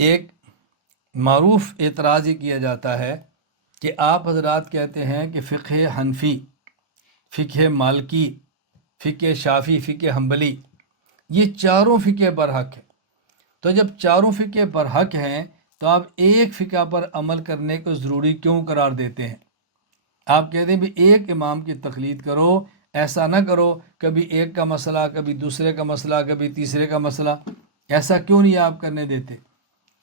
ایک معروف اعتراض یہ کیا جاتا ہے کہ آپ حضرات کہتے ہیں کہ فقہ حنفی، فقہ مالکی، فقہ شافعی، فقہ حنبلی، یہ چاروں فقہ برحق ہیں۔ تو جب چاروں فقہ برحق ہیں تو آپ ایک فقہ پر عمل کرنے کو ضروری کیوں قرار دیتے ہیں؟ آپ کہتے ہیں بھی ایک امام کی تقلید کرو، ایسا نہ کرو کبھی ایک کا مسئلہ، کبھی دوسرے کا مسئلہ، کبھی تیسرے کا مسئلہ، ایسا کیوں نہیں آپ کرنے دیتے؟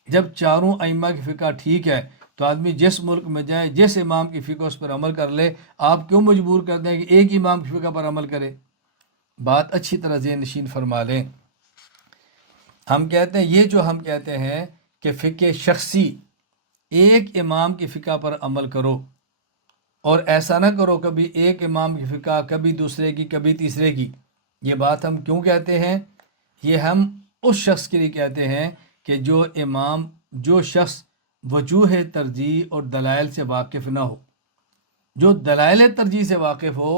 جب چاروں ائمہ کی فقہ ٹھیک ہے تو آدمی جس ملک میں جائے، جس امام کی فقہ اس پر عمل کر لے، آپ کیوں مجبور کرتے ہیں کہ ایک امام کی فقہ پر عمل کرے؟ بات اچھی طرح ذہن نشین فرما لیں۔ ہم کہتے ہیں یہ جو ہم کہتے ہیں کہ فقہ شخصی، ایک امام کی فقہ پر عمل کرو اور ایسا نہ کرو کبھی ایک امام کی فقہ، کبھی دوسرے کی، کبھی تیسرے کی، یہ بات ہم کیوں کہتے ہیں؟ یہ ہم اس شخص کے لیے کہتے ہیں کہ جو شخص وجوہ ترجیح اور دلائل سے واقف نہ ہو۔ جو دلائل ترجیح سے واقف ہو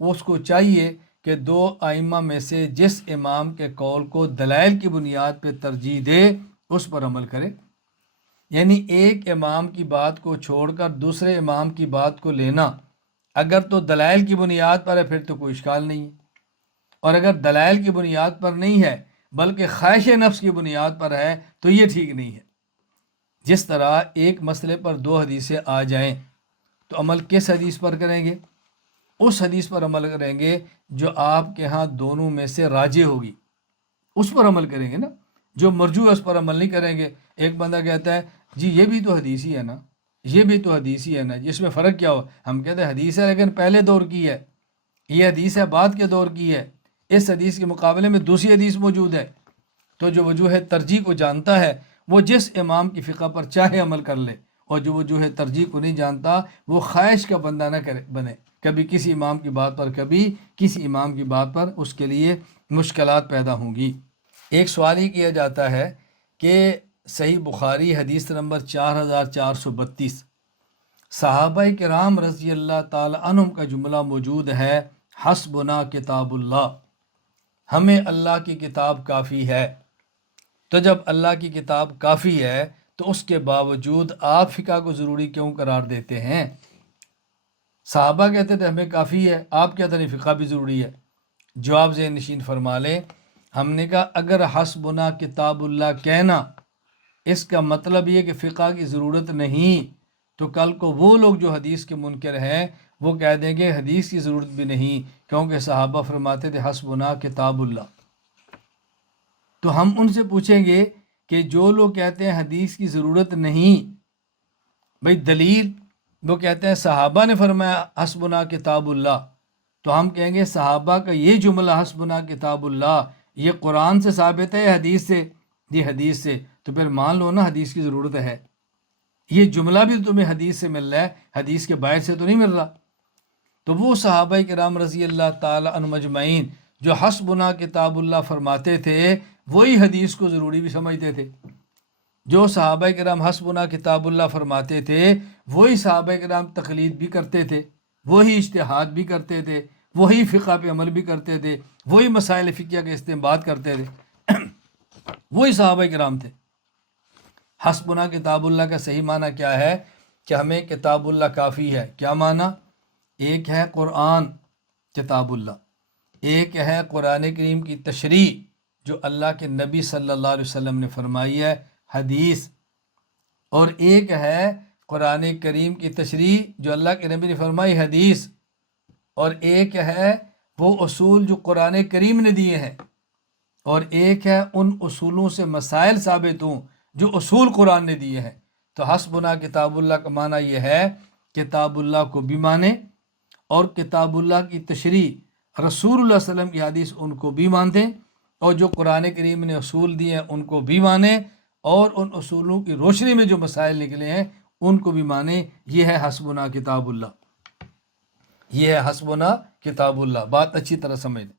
اس کو چاہیے کہ دو ائمہ میں سے جس امام کے قول کو دلائل کی بنیاد پہ ترجیح دے اس پر عمل کرے۔ یعنی ایک امام کی بات کو چھوڑ کر دوسرے امام کی بات کو لینا اگر تو دلائل کی بنیاد پر ہے پھر تو کوئی اشکال نہیں ہے، اور اگر دلائل کی بنیاد پر نہیں ہے بلکہ خواہش نفس کی بنیاد پر ہے تو یہ ٹھیک نہیں ہے۔ جس طرح ایک مسئلے پر دو حدیثیں آ جائیں تو عمل کس حدیث پر کریں گے؟ اس حدیث پر عمل کریں گے جو آپ کے ہاں دونوں میں سے راجح ہوگی، اس پر عمل کریں گے نا۔ جو مرجوح ہے اس پر عمل نہیں کریں گے۔ ایک بندہ کہتا ہے جی یہ بھی تو حدیث ہی ہے نا، یہ بھی تو حدیث ہی ہے نا، اس میں فرق کیا ہو؟ ہم کہتے ہیں حدیث ہے لیکن پہلے دور کی ہے، یہ حدیث ہے بعد کے دور کی ہے، اس حدیث کے مقابلے میں دوسری حدیث موجود ہے۔ تو جو وجوہ ترجیح کو جانتا ہے وہ جس امام کی فقہ پر چاہے عمل کر لے، اور جو وجوہ ترجیح کو نہیں جانتا وہ خواہش کا بندہ نہ بنے، کبھی کسی امام کی بات پر، کبھی کسی امام کی بات پر، اس کے لیے مشکلات پیدا ہوں گی۔ ایک سوال یہ کیا جاتا ہے کہ صحیح بخاری حدیث نمبر 4432 صحابہ کرام رضی اللہ تعالی عنہم کا جملہ موجود ہے، حسبنا کتاب اللہ، ہمیں اللہ کی کتاب کافی ہے۔ تو جب اللہ کی کتاب کافی ہے تو اس کے باوجود آپ فقہ کو ضروری کیوں قرار دیتے ہیں؟ صحابہ کہتے تھے ہمیں کافی ہے، آپ کہتے ہیں فقہ بھی ضروری ہے۔ جواب ذہن نشین فرما لیں۔ ہم نے کہا اگر حسبنا کتاب اللہ کہنا اس کا مطلب یہ کہ فقہ کی ضرورت نہیں تو کل کو وہ لوگ جو حدیث کے منکر ہیں وہ کہہ دیں گے حدیث کی ضرورت بھی نہیں، کیونکہ صحابہ فرماتے تھے حسبنا کتاب اللہ۔ تو ہم ان سے پوچھیں گے کہ جو لوگ کہتے ہیں حدیث کی ضرورت نہیں، بھئی دلیل، وہ کہتے ہیں صحابہ نے فرمایا حسبنا کتاب اللہ، تو ہم کہیں گے صحابہ کا یہ جملہ حسبنا کتاب اللہ یہ قرآن سے ثابت ہے یا حدیث سے؟ یہ حدیث سے، تو پھر مان لو نا حدیث کی ضرورت ہے۔ یہ جملہ بھی تمہیں حدیث سے مل رہا ہے، حدیث کے باعث سے تو نہیں مل رہا۔ تو وہ صحابہ کرام رضی اللہ تعالی عنہم اجمعین جو حسبنا کتاب اللہ فرماتے تھے وہی حدیث کو ضروری بھی سمجھتے تھے۔ جو صحابہ کرام حسبنا کتاب اللہ فرماتے تھے وہی صحابہ کرام تقلید بھی کرتے تھے، وہی اجتہاد بھی کرتے تھے، وہی فقہ پہ عمل بھی کرتے تھے، وہی مسائل فقہ کے استنباط کرتے تھے، وہی صحابہ کرام تھے۔ حسبنا کتاب اللہ کا صحیح معنی کیا ہے؟ کہ ہمیں کتاب اللہ کافی ہے۔ کیا معنی؟ ایک ہے قرآن کتاب اللہ، ایک ہے قرآن کریم کی تشریح جو اللہ کے نبی صلی اللہ علیہ وسلم نے فرمائی ہے حدیث، اور ایک ہے قرآن کریم کی تشریح جو اللہ کے نبی نے فرمائی حدیث، اور ایک ہے وہ اصول جو قرآن کریم نے دیے ہیں، اور ایک ہے ان اصولوں سے مسائل ثابت ہوں جو اصول قرآن نے دیے ہیں۔ تو حسبنا کتاب اللہ کا معنی یہ ہے کتاب اللہ کو بھی مانے اور کتاب اللہ کی تشریح رسول اللہ صلی اللہ علیہ وسلم کی حدیث ان کو بھی مانتے، اور جو قرآن کریم نے اصول دیے ہیں ان کو بھی مانیں، اور ان اصولوں کی روشنی میں جو مسائل نکلے ہیں ان کو بھی مانیں۔ یہ ہے حسبنا کتاب اللہ، یہ ہے حسبنا کتاب اللہ۔ بات اچھی طرح سمجھ لیں۔